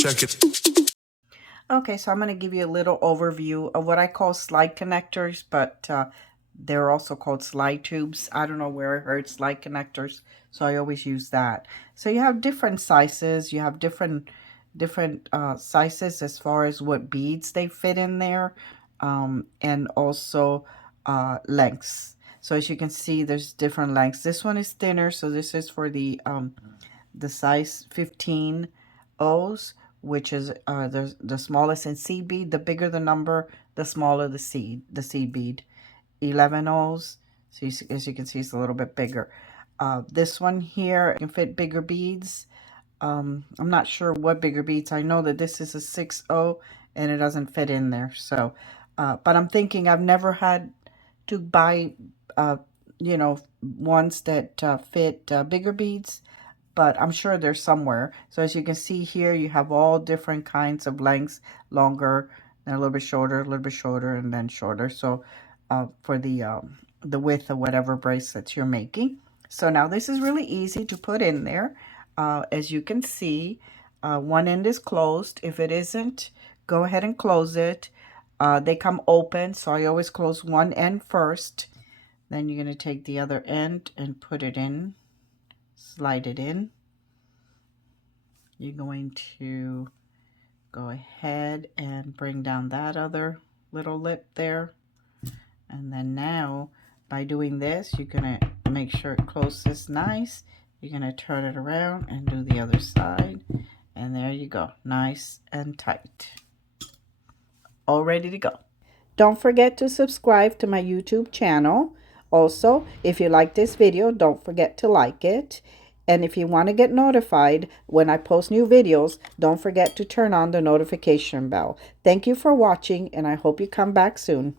Check it. Okay, so I'm going to give you a little overview of what I call slide connectors, but they're also called slide tubes. I don't know where I heard slide connectors, so I always use that. So you have different sizes. You have different sizes as far as what beads they fit in there, and also lengths. So as you can see, there's different lengths. This one is thinner, so this is for the size 15 O's, which is the smallest in seed bead. The bigger the number, the smaller the seed bead. 11 O's. So as you can see, it's a little bit bigger. This one here can fit bigger beads. I'm not sure what bigger beads. I know that this is a 6O and it doesn't fit in there. So, but I'm thinking I've never had to buy, uh, ones that fit bigger beads, but I'm sure there's somewhere. So as you can see here, you have all different kinds of lengths, longer, and a little bit shorter, and then shorter. So for the width of whatever bracelets you're making. So now this is really easy to put in there. As you can see, one end is closed. If it isn't, go ahead and close it. They come open, so I always close one end first. Then you're going to take the other end and put it in, slide it in. You're going to go ahead and bring down that other little lip there. And then now, by doing this, you're going to make sure it closes nice. You're going to turn it around and do the other side. And there you go, nice and tight. All ready to go. Don't forget to subscribe to my YouTube channel. Also, if you like this video, don't forget to like it. And if you want to get notified when I post new videos, don't forget to turn on the notification bell. Thank you for watching, and I hope you come back soon.